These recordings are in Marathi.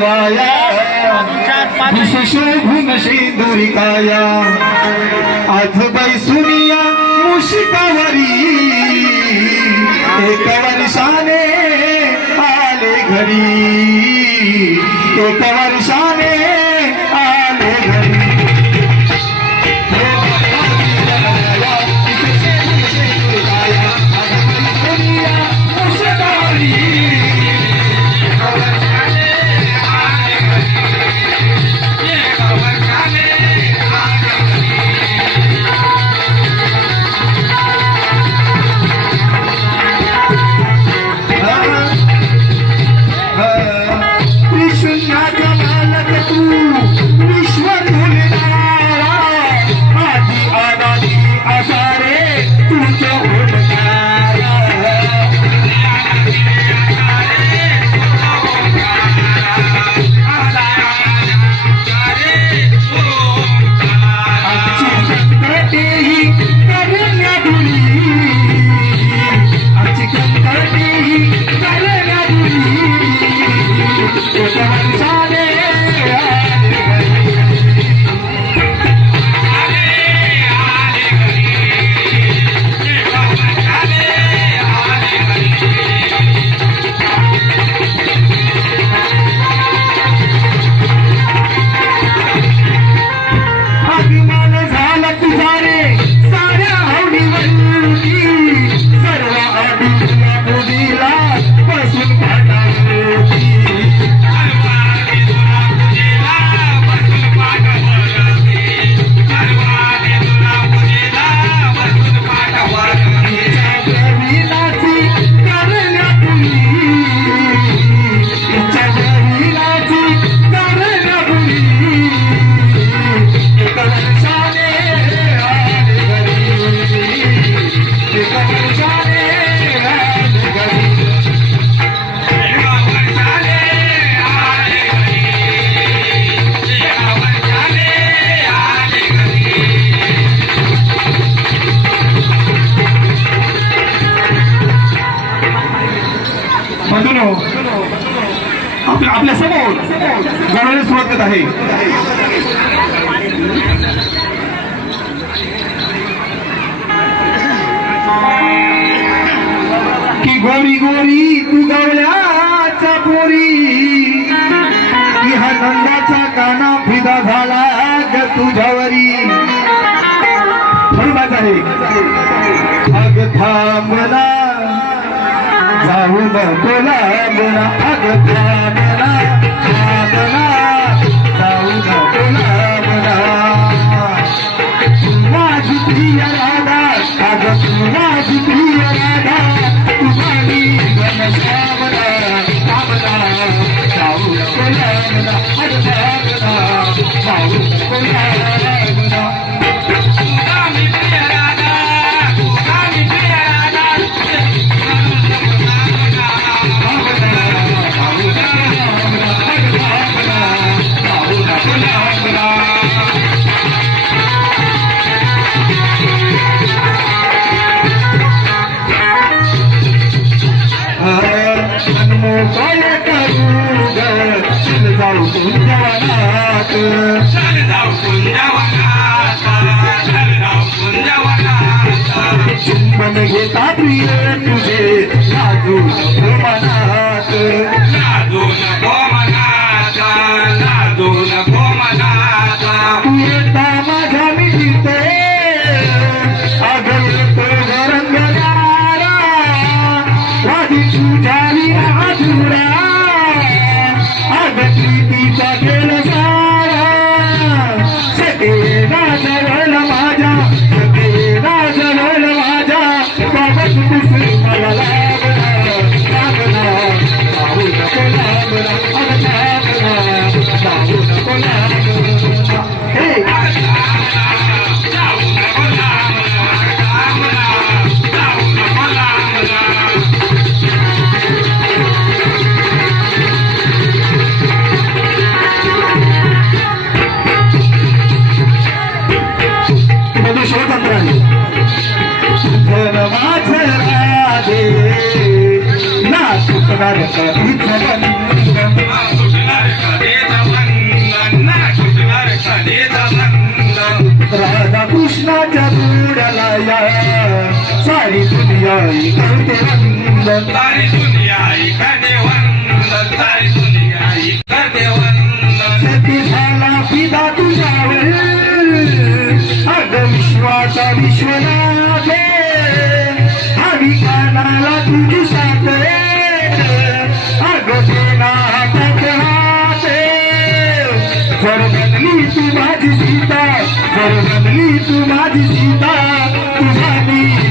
पवाया शोभून दुरिकाया आज बैसुनिया मुशिकावरी। एक वर्षाने आले घरी। एक वर्ष Thank you. गोरी गोरी तू गवल्याच्या पोरी. हा नंदाचा काना फिदा झाला ग तुझ्यावरी. म्हणूनच आहे अग थांबला बोला बोला अग สวัสดี विश्वनाथ हवी कानाला तुझी साथ अग हातात हात जर बनली तू माझी सीता जर बनली तू माझी सीता तुझा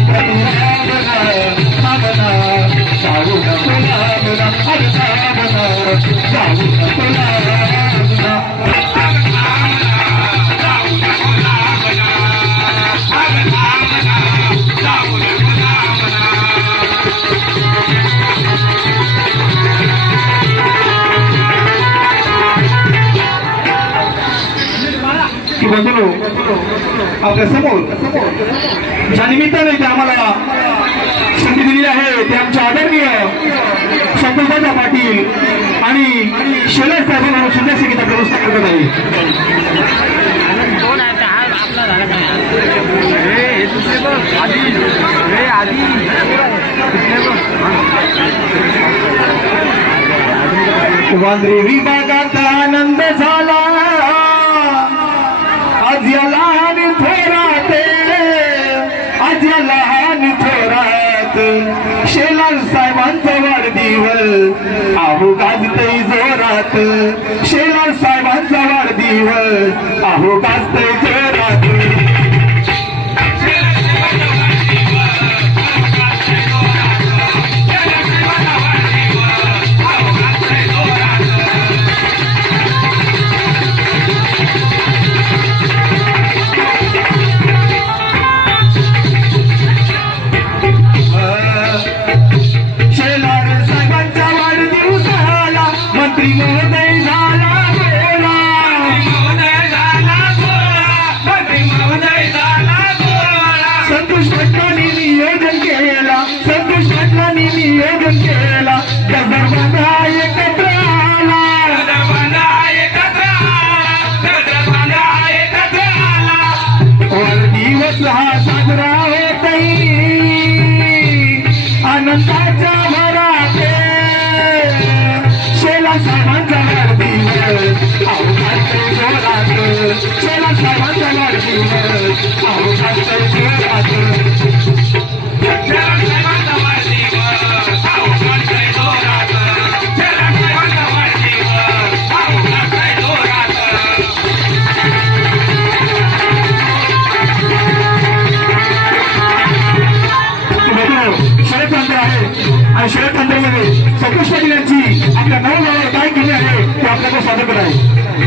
बंधू आपल्यासमोर ज्या निमित्ताने ते आम्हाला संधी दिलेली आहे ते आमच्या आदरणीय संतोषदादा पाटील आणि शैलेश साहेब म्हणून सुद्धा संगीता व्यवस्था करत आहे. कोण आहे साहेबांचा वाढदिवस आहो गाजतय आणि शरद तंत्रामध्ये सतीश पाटील यांची आपल्या नऊ गावावर काय केली आहे ते आपल्याला स्वागत आहे